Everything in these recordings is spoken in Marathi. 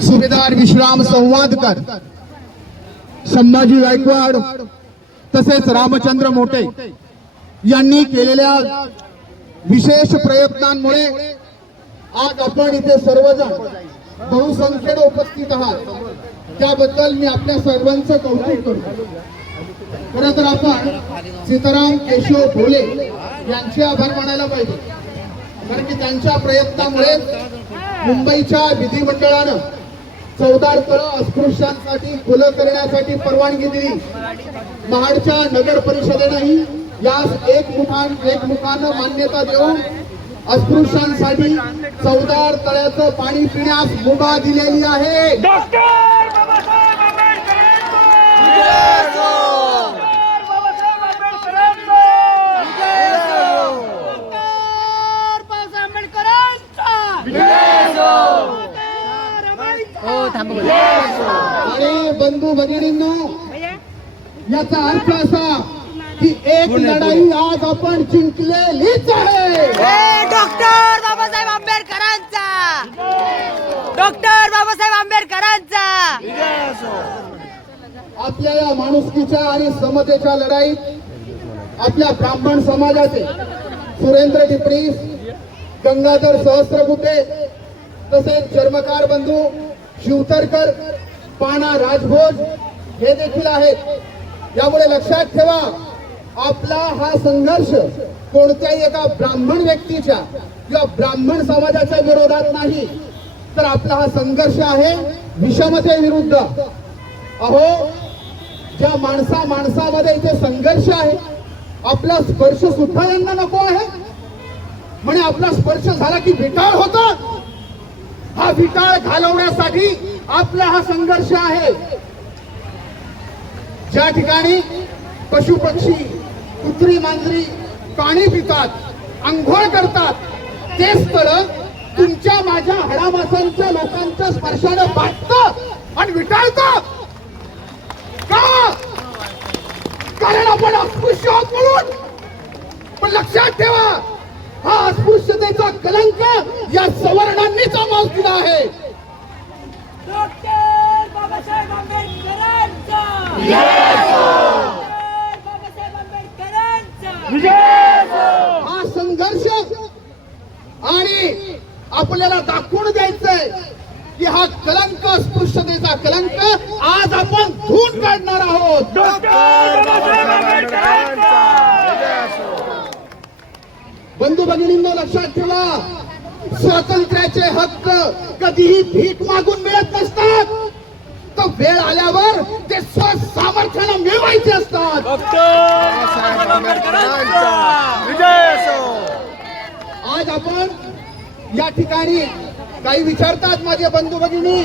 सुभेदार विश्राम संवादकर संभाजी गायकवाड तसेच रामचंद्र मोटे यांनी केलेल्या विशेष प्रयत्नांमुळे आज आपण इथे सर्वजण बहुसंख्येने उपस्थित आहात. त्याबद्दल मी आपल्या सर्वांचं कौतुक करतो. खर तर आपण सीताराम केशव भोले यांचे आभार मानायला पाहिजे. कारण की त्यांच्या प्रयत्नामुळे मुंबईच्या विधिमंडळानं चौदार तळं अस्पृश्यांसाठी खुलं करण्यासाठी परवानगी दिली. महाडच्या नगर परिषदेनंही यास एकमुखान एकमुखानं मान्यता देऊन अस्पृश्यांसाठी चौदार तळ्याचं पाणी पिण्यास मुभा दिलेली आहे डॉक्टर बाबासाहेब आंबेडकरांचा डॉक्टर बाबासाहेब आंबेडकरांचा डॉक्टर बाबासाहेब आंबेडकरांचा हो थांब आणि बंधू भगिनींनो याचा अर्थ असा की एक लढाई आज आपण जिंकलेलीच आहे. डॉक्टर बाबासाहेब आंबेडकरांचा. डॉक्टर बाबासाहेब आंबेडकरांचा. आपल्या या माणुसकीच्या आणि समतेच्या लढाईत आपल्या ब्राह्मण समाजाचे सुरेंद्र डिपरीस गंगाधर सहस्त्रबुद्धे तसेच चर्मकार बंधू शिवतरकर पाना राजभोज हे देखील आहेत. यामुळे लक्षात ठेवा आपला हा संघर्ष कोणत्याही एका ब्राह्मण व्यक्तीच्या किंवा ब्राह्मण समाजाच्या विरोधात नाही. तर आपला हा संघर्ष आहे विषमते विरुद्ध. अहो ज्या माणसा माणसामध्ये इथे संघर्ष आहे आपला स्पर्श सुद्धा यांना नको आहे. म्हणे आपला स्पर्श झाला की विटाळ होतात हा विटाळ घालवण्यासाठी आपला हा संघर्ष आहे. ज्या ठिकाणी पशु पक्षी कुत्री मांजरी पाणी पितात आंघोळ करतात ते स्थळ तुमच्या माझ्या हडामासांच्या लोकांच्या स्पर्शानं बाटत आणि विटाळतात का? कारण आपण अस्पृश्य आहोत म्हणून. पण लक्षात ठेवा हा अस्पृश्यतेचा कलंक या सवर्णांनीच आहे. डॉक्टर बाबासाहेब आंबेडकरांचा. हा संघर्ष आणि आपल्याला दाखवून द्यायचंय की हा कलंक अस्पृश्यतेचा कलंक आज आपण धुवून काढणार आहोत डॉक्टर बाबासाहेब आंबेडकरांचा बंधू भगिनींनो लक्षात ठेवा. स्वातंत्र्याचे हक्क कधीही भीक मागून मिळत नसतात. तर वेळ आल्यावर ते स्वसामर्थ्यानं मिळवायचे असतात. आज आपण या ठिकाणी काही विचारतात माझे बंधू भगिनी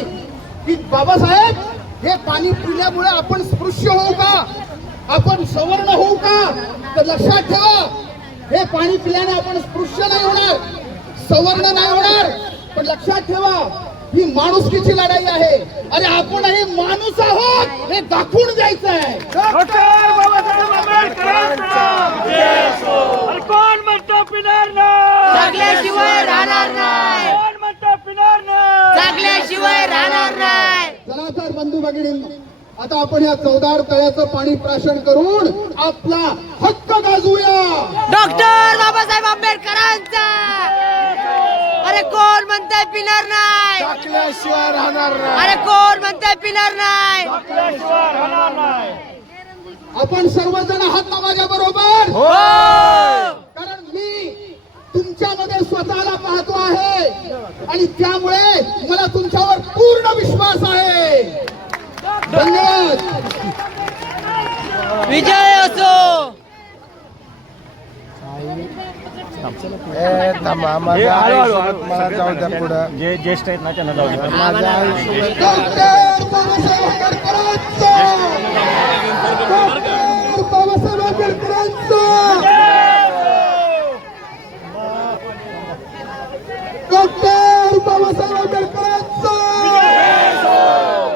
की बाबासाहेब हे पाणी पिल्यामुळे आपण स्पृश्य होऊ का? आपण सवर्ण होऊ का? तर लक्षात ठेवा हे पाणी पिल्याने आपण स्पृश्य नाही होणार सवर्ण नाही होणार. पण लक्षात ठेवा ही माणुसकीची लढाई आहे. अरे आपणही माणूस आहोत हे दाखवून द्यायचं आहे कोण म्हणतो पिणार नाही? राहणार नाही. कोण म्हणतो पिणार नाही? राहणार नाही. चला तर बंधू भगिनींनो आता आपण या चौदार तळ्याचं पाणी प्राशन करून आपला हक्क गाजवूया. डॉक्टर बाबासाहेब आंबेडकरांचा. अरे कोण म्हणताय पिणार नाही? टाकल्याशिवाय राहणार नाही. अरे कोण म्हणताय पिणार नाही? आपल्याशिवाय राहणार नाही. आपण सर्वजण आहात ना माझ्या बरोबर? हो. कारण मी तुमच्यामध्ये स्वतःला पाहतो आहे. आणि त्यामुळे मला तुमच्यावर पूर्ण विश्वास आहे. धन्यवाद. विजय असो. जे ज्येष्ठ आहेत ना त्यांना जाऊ द्या माझ्या आयुष्यात डॉक्टर बाबासाहेब आंबेडकरांचा डॉक्टर बाबासाहेब आंबेडकरांचा डॉक्टर बाबासाहेब आंबेडकरांचा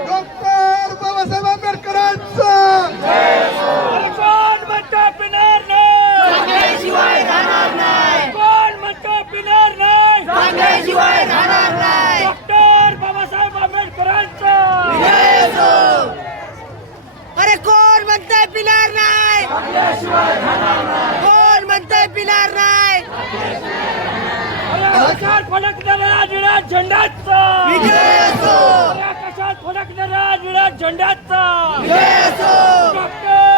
डॉक्टर बाबासाहेब आंबेडकरांचा अरे कोण म्हणतो पिणार नाही जगल्याशिवाय राहणार नाही कोण म्हणतो पिणार नाही जगल्याशिवाय राहणार नाही डॉक्टर बाबासाहेब आंबेडकर कोण म्हणताय पिणार नाही कोण म्हणताय पिणार नाही? फडकणाऱ्या निळ्या झेंड्याचा? विजय असो! आकाशात फडकणाऱ्या निळ्या झेंड्याचा? विजय असो! डॉक्टर